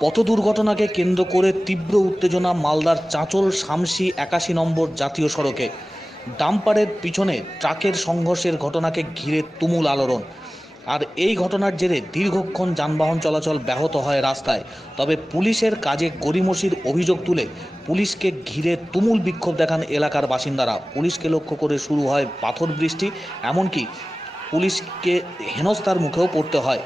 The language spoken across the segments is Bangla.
পথ দুর্ঘটনাকে কেন্দ্র করে তীব্র উত্তেজনা মালদার চাঁচল শামসি ৮১ নম্বর জাতীয় সড়কে। ডাম্পারের পিছনে ট্রাকের সংঘর্ষের ঘটনাকে ঘিরে তুমুল আলোড়ন। আর এই ঘটনার জেরে দীর্ঘক্ষণ যানবাহন চলাচল ব্যাহত হয় রাস্তায়। তবে পুলিশের কাজে গড়িমসির অভিযোগ তুলে পুলিশকে ঘিরে তুমুল বিক্ষোভ দেখান এলাকার বাসিন্দারা। পুলিশকে লক্ষ্য করে শুরু হয় পাথর বৃষ্টি, এমনকি পুলিশকে হেনস্থার মুখেও পড়তে হয়।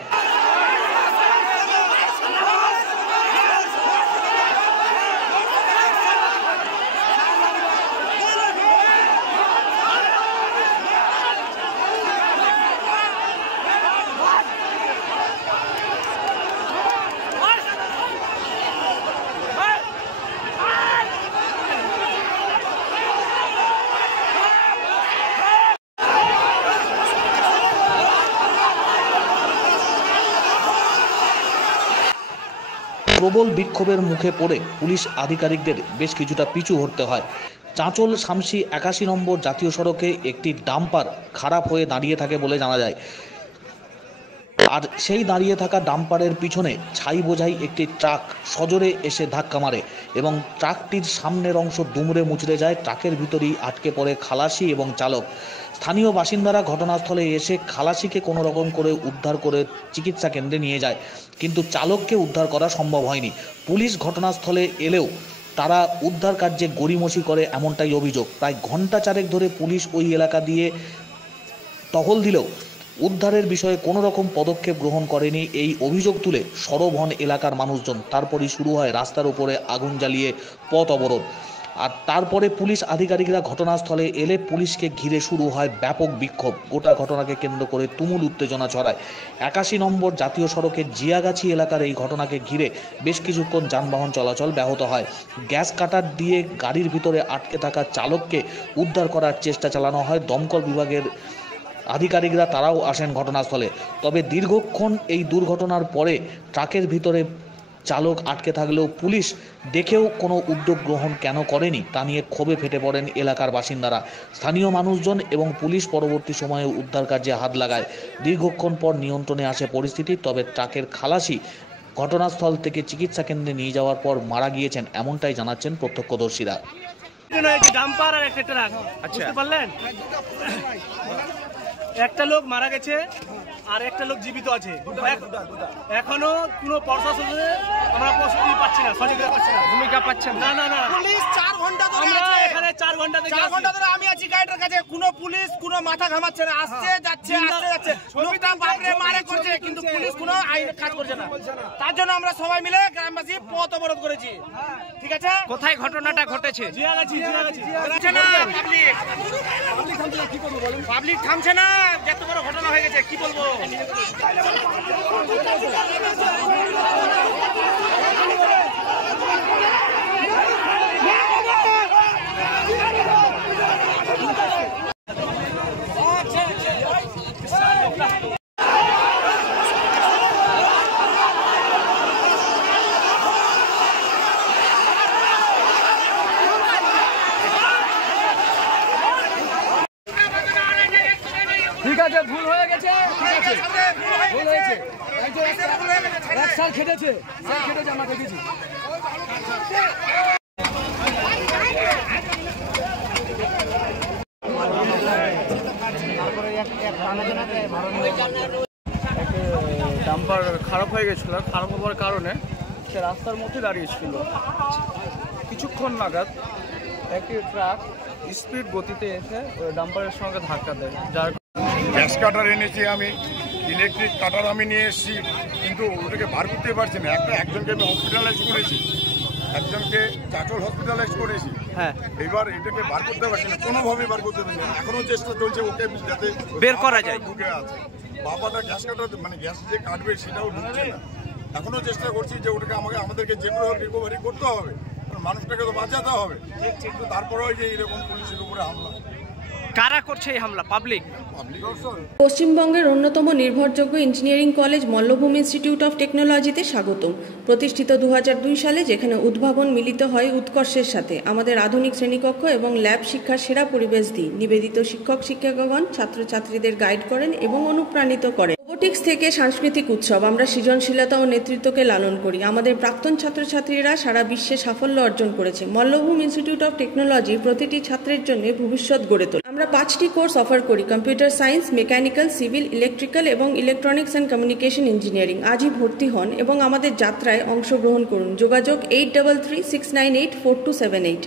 প্রবল বিক্ষোভের মুখে পড়ে পুলিশ আধিকারিকদের বেশ কিছুটা পিছু হটতে হয়। চাঁচল শামসি ৮১ নম্বর জাতীয় সড়কে একটি ডাম্পার খারাপ হয়ে দাঁড়িয়ে থাকে বলে জানা যায়। আর সেই দাঁড়িয়ে থাকা ডাম্পারের পিছনে ছাই বোঝাই একটি ট্রাক সজোরে এসে ধাক্কা মারে এবং ট্রাকটির সামনের অংশ দুমড়ে মুচড়ে যায়। ট্রাকের ভিতরেই আটকে পড়ে খালাসি এবং চালক। স্থানীয় বাসিন্দারা ঘটনাস্থলে এসে খালাসিকে কোনো রকম করে উদ্ধার করে চিকিৎসা কেন্দ্রে নিয়ে যায়, কিন্তু চালককে উদ্ধার করা সম্ভব হয়নি। পুলিশ ঘটনাস্থলে এলেও তারা উদ্ধার কার্যে গড়িমসি করে, এমনটাই অভিযোগ। প্রায় ঘন্টা চারেক ধরে পুলিশ ওই এলাকা দিয়ে টহল দিলেও উদ্ধারের বিষয়ে কোনো রকম পদক্ষেপ গ্রহণ করেনি এই অভিযোগ তুলে সরব হন এলাকার মানুষজন। তারপরই শুরু হয় রাস্তার উপরে আগুন জ্বালিয়ে পথ অবরোধ। আর তারপরে পুলিশ আধিকারিকরা ঘটনাস্থলে এলে পুলিশকে ঘিরে শুরু হয় ব্যাপক বিক্ষোভ। গোটা ঘটনাকে কেন্দ্র করে তুমুল উত্তেজনা ছড়ায়। ৮১ নম্বর জাতীয় সড়কের জিয়াগাছি এলাকার এই ঘটনাকে ঘিরে বেশ কিছুক্ষণ যানবাহন চলাচল ব্যাহত হয়। গ্যাস কাটার দিয়ে গাড়ির ভিতরে আটকে থাকা চালককে উদ্ধার করার চেষ্টা চালানো হয়। দমকল বিভাগের আধিকারিকরা তারাও আসেন ঘটনাস্থলে। তবে দীর্ঘক্ষণ এই দুর্ঘটনার পরে ট্রাকের ভিতরে চালক আটকে থাকলেও পুলিশ দেখেও কোনো উদ্যোগ গ্রহণ কেন করেনি তা নিয়ে ক্ষোভে ফেটে পড়েন এলাকার বাসিন্দারা। স্থানীয় মানুষজন এবং পুলিশ পরবর্তী সময়ে উদ্ধার কার্যে হাত লাগায়। দীর্ঘক্ষণ পর নিয়ন্ত্রণে আসে পরিস্থিতি। তবে ট্রাকের খালাসি ঘটনাস্থল থেকে চিকিৎসা কেন্দ্রে নিয়ে যাওয়ার পর মারা গিয়েছেন, এমনটাই জানাচ্ছেন প্রত্যক্ষদর্শীরা। একটা লোক মারা গেছে আর একটা লোক জীবিত আছে। এখনো কোনো প্রশাসনে আমরা প্রস্তুতি পাচ্ছি না, সঠিক পাচ্ছি না, ভূমিকা পাচ্ছেন না। না না পুলিশ 4 ঘন্টা ধরে আছে এখানে, 4 ঘন্টা ধরে আমি আছি গাইডের কাছে। কোনো পুলিশ কোনো মাথা ঘামাচ্ছে না, আসছে যাচ্ছে আসছে যাচ্ছে। লোকটা বাপরে মারে করছে, কিন্তু পুলিশ কোনো আইনের কাজ করছে না। তার জন্য আমরা সবাই মিলে গ্রামবাসী পথ অবরোধ করেছি। ঠিক আছে, কোথায় ঘটনাটা ঘটেছে? জিয়াগাছি না, পাবলিক থামছে না। যত বড় ঘটনা হয়ে গেছে কি বলবো। ঠিক আছে, ভুল হয়ে গেছে, ভুল হয়েছে। এক সাল খেটেছে, আমরা দেখেছি। ডাম্পার খারাপ হয়ে গেছিল, খারাপ হওয়ার কারণে সে রাস্তার মধ্যে দাঁড়িয়েছিল। কিছুক্ষণ নাগাদ একটি ট্রাক স্পিড গতিতে এসে ডাম্পারের সঙ্গে ধাক্কা দেয়। যার গ্যাস কাটার এনেছি আমি, ইলেকট্রিক কাটার আমি নিয়ে এসেছি, কিন্তু ওটাকে বার করতে পারছি না। একজনকে আমি হসপিটালাইজ করেছি, একজনকে চাঁচল হসপিটালাইজ করেছি। হ্যাঁ, এবার এটাকে বার করতে পারছি না, কোনোভাবেই বার করতে পারছি না। এখনো চেষ্টা চলছে ওকে যাতে বের করা যায়। ঢুকে আছে বাবাটা গ্যাস কাটার, মানে গ্যাস যে কাটবে সেটাও ঢুকছে না। এখনো চেষ্টা করছি যে ওটাকে আমাদেরকে যে করে রিকভারি করতে হবে, মানুষটাকে তো বাঁচাতে হবে। কিন্তু তারপরেও যে এরকম পুলিশের উপরে হামলা, কারা করছে এই হামলা? পাবলিক। পশ্চিমবঙ্গের অন্যতম নির্ভরযোগ্য engineering college Mallabhumi institute of টেকনোলজিতে স্বাগতম। প্রতিষ্ঠিত 2002 সালে, যেখানে উদ্ভাবন মিলিত হয় উৎকর্ষের সাথে। আমাদের আধুনিক শ্রেণীকক্ষ এবং ল্যাব শিক্ষার সেরা পরিবেশ দিই। নিবেদিত শিক্ষক শিক্ষিকাগণ ছাত্রছাত্রীদের গাইড করেন এবং অনুপ্রাণিত করেন। রোবোটিক্স থেকে সাংস্কৃতিক উৎসব, আমরা সৃজনশীলতা ও নেতৃত্বকে লালন করি। আমাদের প্রাক্তন ছাত্রছাত্রীরা সারা বিশ্বে সাফল্য অর্জন করেছে। মল্লভূম ইনস্টিটিউট অফ টেকনোলজি প্রতিটি ছাত্রের জন্য ভবিষ্যৎ গড়ে তোলে। আমরা 5টি কোর্স অফার করি: computer science, mechanical, civil, electrical এবং ইলেকট্রনিক্স অ্যান্ড কমিউনিকেশন ইঞ্জিনিয়ারিং। আজই ভর্তি হন এবং আমাদের যাত্রায় অংশগ্রহণ করুন। যোগাযোগ 8336984278।